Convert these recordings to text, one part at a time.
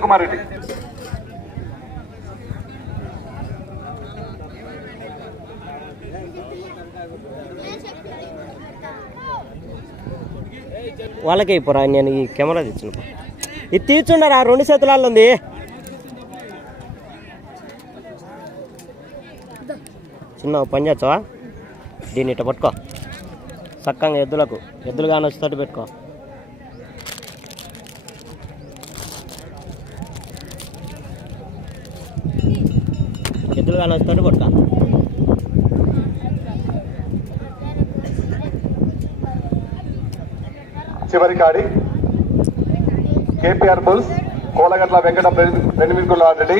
ప్రవీణ్ కుమార్ రెడ్డి. వాళ్ళకే ఇప్పుడు నేను ఈ కెమెరా తెచ్చిన ఇది తీర్చుండారు ఆ రెండు చేతులలో ఉంది. చిన్న పని చేస్తావా? దీన్ని ఇట్ట పట్టుకో. చక్కగా ఎద్దులకు ఎద్దులు కానీ వచ్చేటట్టు పెట్టుకో. ఎద్దులు కానీ వచ్చేటట్టు చివరి కాడి. KPR bulls Kolagatla Venkata Penumikula Reddy.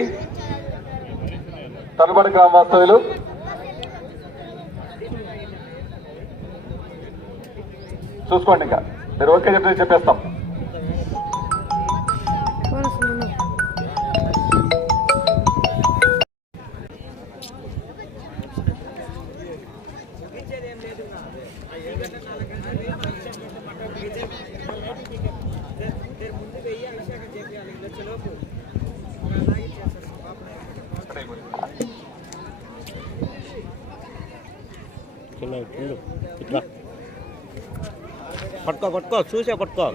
తనుబడి గ్రామ వాస్తవ్యులు. చూసుకోండి ఇంకా. మీరు ఓకే చెప్తే చెప్పేస్తాం. పట్టుకో పట్టుకో చూసే పట్టుకో.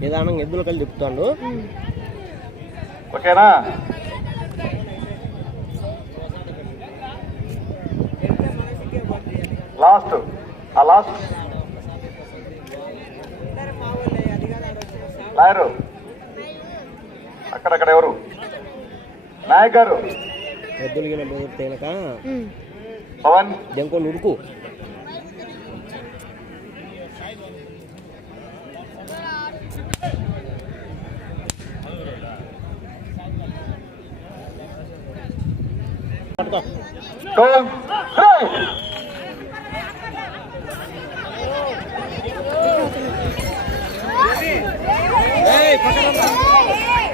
నిదానంగా ఎద్దులు కలిసి చెప్తాడు ఓకేనా? లాస్ట్ ఆ లాస్ట్. లాయరు. అక్కడక్కడ ఎవరు? నాయక్ గారు. పవన్. దెంకో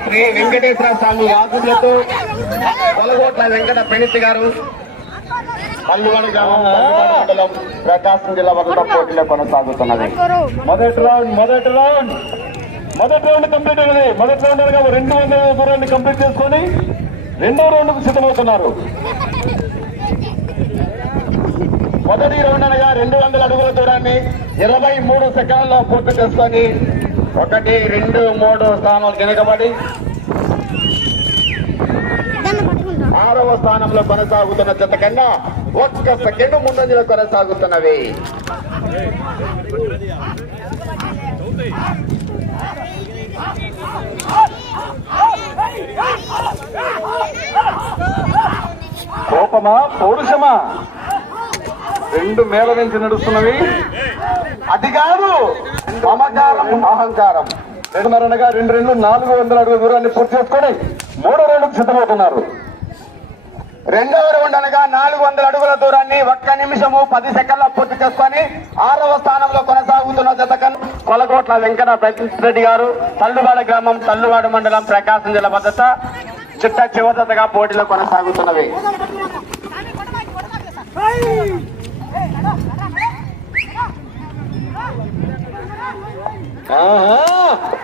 శ్రీ వెంకటేశ్వర స్వామి వాసులతో కొలగోట్ల వెంకట పెణితి గారు. పల్లుగడ గ్రామం మండలం ప్రకాశం జిల్లా వద్ద పోటీలో కొనసాగుతున్నది. మొదటి రౌండ్ మొదటి రౌండ్. మొదటి రౌండ్ కంప్లీట్ అయినది మొదటి రౌండ్ అనగా రెండు వందల రౌండ్ కంప్లీట్ చేసుకొని రెండో రౌండ్కు సిద్ధమవుతున్నారు. మొదటి రౌండ్ అనగా రెండు వందల అడుగుల దూరాన్ని ఇరవై మూడు సెకండ్లలో పూర్తి చేసుకొని ఒకటి రెండు మూడు స్థానాలు వెనుకబడి ఆరవ స్థానంలో కొనసాగుతున్న జత కన్నా ఒక్క సెకండ్ ముందంజలో కొనసాగుతున్నవి. కోపమా పౌరుషమా? రెండు మేళ నుంచి నడుస్తున్నవి. అది కాదు మమకారం అహంకారం. రెండున్నరనగా రెండు రెండు నాలుగు వందల అడుగుల దూరాన్ని పూర్తి చేసుకొని మూడో రౌండ్కు సిద్ధమవుతున్నారు. రెండవ రౌండ్ అనగా నాలుగు వందల అడుగుల దూరాన్ని ఒక్క నిమిషము పది సెకండ్ల పూర్తి చేసుకొని ఆరవ స్థానంలో కొనసాగుతున్న జత కన్నా కొలకోట్ల వెంకట రెడ్డి గారు తల్లువాడ గ్రామం తల్లువాడ మండలం ప్రకాశం జిల్లా భద్రత చిట్ట చివరతగా పోటీలో కొనసాగుతున్నవి.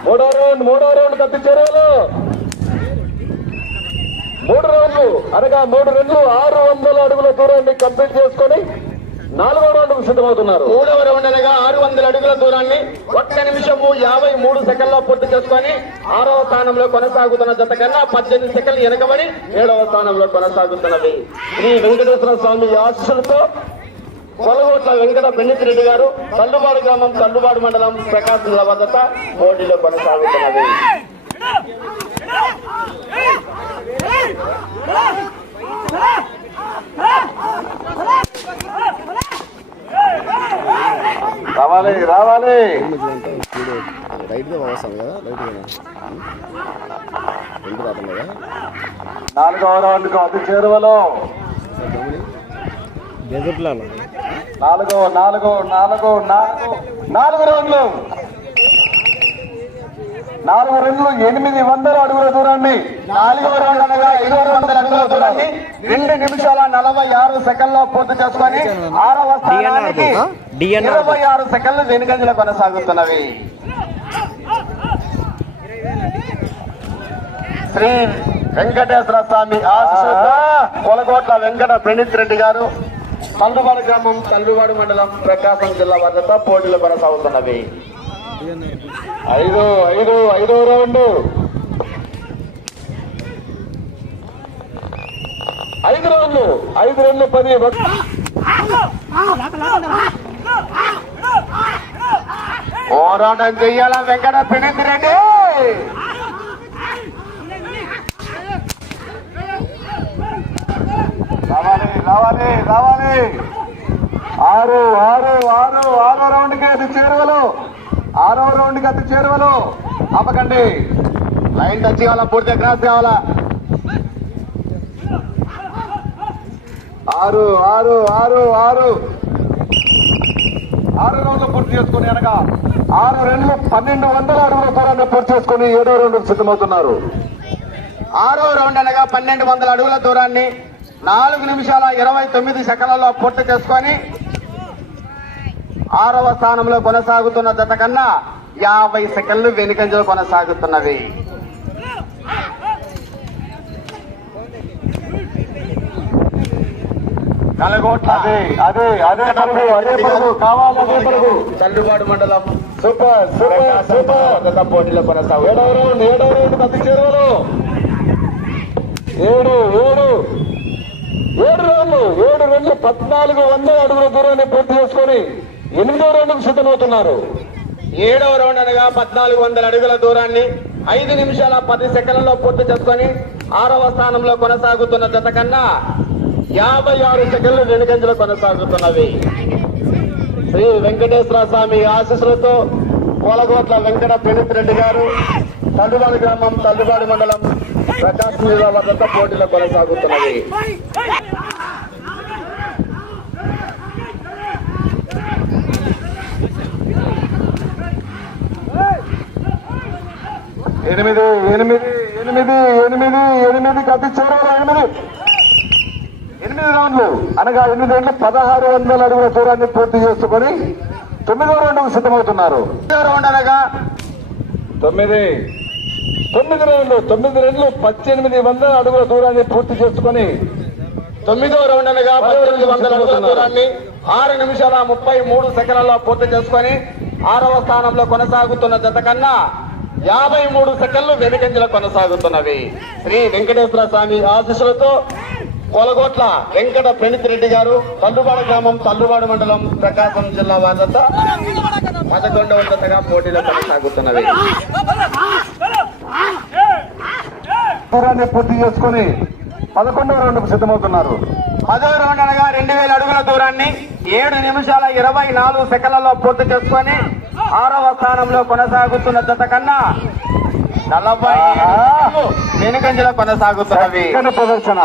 మూడో రౌండ్ మూడో రౌండ్ కత్తి చెరువులు. మూడు రౌండ్లు అనగా మూడు రెండు ఆరు వందల అడుగుల దూరాన్ని కంప్లీట్ చేసుకొని నాలుగో రౌండ్ సిద్ధమవుతున్నారు. మూడవ రౌండ్ అనగా ఆరు వందల అడుగుల దూరాన్ని ఒక్క నిమిషము యాభై మూడు సెకండ్ల పూర్తి చేసుకొని ఆరవ స్థానంలో కొనసాగుతున్న జత కన్నా పద్దెనిమిది సెకండ్లు వెనకబడి ఏడవ స్థానంలో కొనసాగుతున్నది శ్రీ వెంకటేశ్వర స్వామి ఆశీస్సులతో కొలగోట్ల వెంకట పెన్నితిరెడ్డి గారు తల్లుబాడు గ్రామం తల్లుబాడు మండలం ప్రకాశం జిల్లా భద్రత పోటీలో కొనసాగుతున్నది. రావాలి రావాలి. రైట్గా వస్తాం కదా రైట్ రెండు రావడం కదా నాలుగవ రౌండ్ అతి చేరువలో. బెదిరిలో నాలుగో నాలుగో నాలుగో నాలుగు నాలుగు రౌండ్లు నాలుగు రౌండ్లు ఎనిమిది వందల అడుగుల దూరాన్ని నాలుగవ రౌండ్ అనగా ఐదు వందల అడుగుల దూరాన్ని రెండు నిమిషాల నలభై ఆరు సెకండ్లో పూర్తి చేసుకొని ఆరవ స్థానానికి ఇరవై ఆరు సెకండ్లు వెనుకంజలో కొనసాగుతున్నవి. శ్రీ వెంకటేశ్వర స్వామి ఆశీస్సులతో కొలగోట్ల వెంకట ప్రణీత్ రెడ్డి గారు. తల్లువాడు గ్రామం తల్లువాడు మండలం ప్రకాశం జిల్లా వద్ద పోటీలు కొనసాగుతున్నవి. ఐదు ఐదు ఐదో రౌండ్. ఐదు రౌండ్లు ఐదు రెండు పది. పోరాటం చెయ్యాలా వెంకట ప్రణీత్ రెడ్డి రావాలి రావాలి రావాలి ఆరు ఆరు ఆరు ఆరో రౌండ్కి అతి చేరువలు. ఆరో రౌండ్కి అతి చేరువలు. ఆపకండి. లైన్ టచ్ కావాలా పూర్తిగా క్రాస్ కావాలా? ఆరు ఆరు ఆరు ఆరు. ఆరు రౌండ్లు పూర్తి చేసుకుని అనగా ఆరు రెండు పన్నెండు వందల అడుగుల దూరాన్ని పూర్తి చేసుకుని ఏడో రౌండ్ సిద్ధమవుతున్నారు. ఆరో రౌండ్ అనగా పన్నెండు వందల అడుగుల దూరాన్ని నాలుగు నిమిషాల ఇరవై తొమ్మిది సెకండ్లలో పూర్తి చేసుకొని ఆరవ స్థానంలో కొనసాగుతున్న జత కన్నా యాభై సెకండ్లు వెనుకంజలు కొనసాగుతున్నవి. చల్లుబాటు మండలం. Super super super. పోటీలో కొనసాగు ఏడవ రౌండ్ ఏడవ రౌండ్ చేరువలు. ఏడు ఏడు ఏడు రౌండ్లు ఏడు రెండు పద్నాలుగు వందల అడుగుల దూరాన్ని పూర్తి చేసుకొని ఎనిమిదో రౌండ్కు సిద్ధమవుతున్నారు ఏడవ రౌండ్ అనగా పద్నాలుగు వందల అడుగుల దూరాన్ని ఐదు నిమిషాల పది సెకండ్లలో పూర్తి చేసుకొని ఆరవ స్థానంలో కొనసాగుతున్న జత కన్నా యాభై ఆరు సెకండ్లు వెనుకంజలు కొనసాగుతున్నవి. శ్రీ వెంకటేశ్వర స్వామి ఆశీస్సులతో కోలగోట్ల వెంకట ప్రణీత్ రెడ్డి గారు తల్లువాడి గ్రామం తల్లువాడి మండలం ప్రకాశం జిల్లా వద్ద పోటీలో కొనసాగుతున్నది ఎనిమిది ఎనిమిది ఎనిమిది ఎనిమిది ఎనిమిది అతి చివరలో ఎనిమిది. ఎనిమిది రౌండ్లు. అనగా ఎనిమిది రౌండ్లు పదహారు వందల అడుగుల దూరాన్ని పూర్తి చేసుకొని తొమ్మిదో రౌండ్కు సిద్ధమవుతున్నారు. రౌండ్ అనగా తొమ్మిది తొమ్మిది రౌండ్లు తొమ్మిది రెండు పద్దెనిమిది వందల అడుగుల దూరాన్ని పూర్తి చేసుకొని తొమ్మిదో రౌండ్ అనగా పద్దెనిమిది వందల అడుగుల దూరాన్ని ఆరు నిమిషాల ముప్పై మూడు సెకండ్లలో పూర్తి చేసుకొని ఆరవ స్థానంలో కొనసాగుతున్న జత కన్నా యాభై మూడు సెకండ్లు వెనుకంజలో కొనసాగుతున్నవి. శ్రీ వెంకటేశ్వర స్వామి ఆశీస్సులతో కొలగోట్ల వెంకట ప్రణిత్ రెడ్డి గారు తల్లుబాడు గ్రామం తల్లుబాడు మండలం ప్రకాశం జిల్లా వాదత పదకొండవ జతగా పోటీలో కొనసాగుతున్నవి. పూర్తి చేసుకొని పదకొండవ రౌండ్కు సిద్ధమవుతున్నారు. పదో రౌండ్ అనగా రెండు వేల అడుగుల దూరాన్ని ఏడు నిమిషాల ఇరవై నాలుగు సెకండ్లలో పూర్తి చేసుకొని ఆరవ స్థానంలో కొనసాగుతున్న జత కన్నా నలభై వెనుకంజలో కొనసాగుతున్నవి. ప్రదర్శన.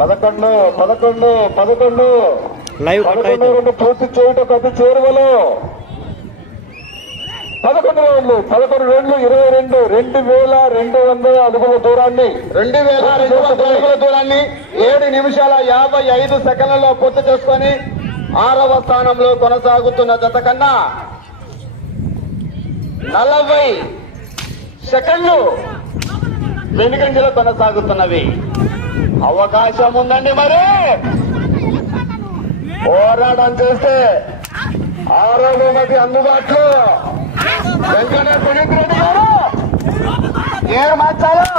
పదకొండు పదకొండు పదకొండు. లైవ్ రెండు పూర్తి చేయటం అతి చేరువలో. పదకొండు రౌండ్లు పదకొండు రెండు ఇరవై రెండు రెండు వేల రెండు వందల అడుగుల దూరాన్ని. రెండు వేల రెండు వందల అడుగుల దూరాన్ని ఏడు నిమిషాల యాభై ఐదు సెకండ్లలో పూర్తి చేసుకొని ఆరవ స్థానంలో కొనసాగుతున్న జత కన్నా నలభై సెకండ్లు వెనుకంజలో కొనసాగుతున్నవి. అవకాశం ఉందండి మరి. పోరాటం చేస్తే ఆరో బహుమతి అందుబాటులో. వెంకటే పునీత్ రెడ్డి గారు. ఏడు మార్చాలా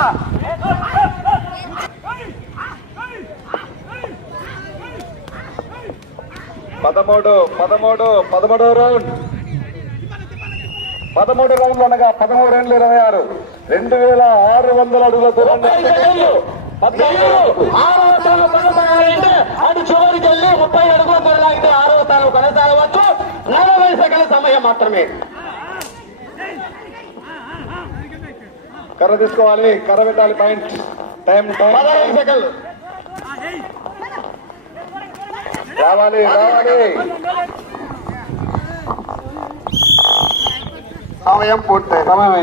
పదమూడు పదమూడు పదమూడో రౌండ్. పదమూడు రౌండ్లు అనగా పదమూడు రెండు ఇరవై ఆరు. రెండు వేల ఆరు వందల అడుగుల దూరాన్ని ఆరవ స్థానం కొనసాగాలంటే అటు చివరికి వెళ్ళి ముప్పై అడుగుల దూరం అయితే ఆరవ స్థానం కొనసాగవచ్చు. నలభై సెకండ్ల సమయం మాత్రమే. కర్ర తీసుకోవాలి కర్ర పెట్టాలి పాయింట్. Time time. సెకండ్లు. రావాలి రావాలి. సమయం పూర్తయింది. సమయం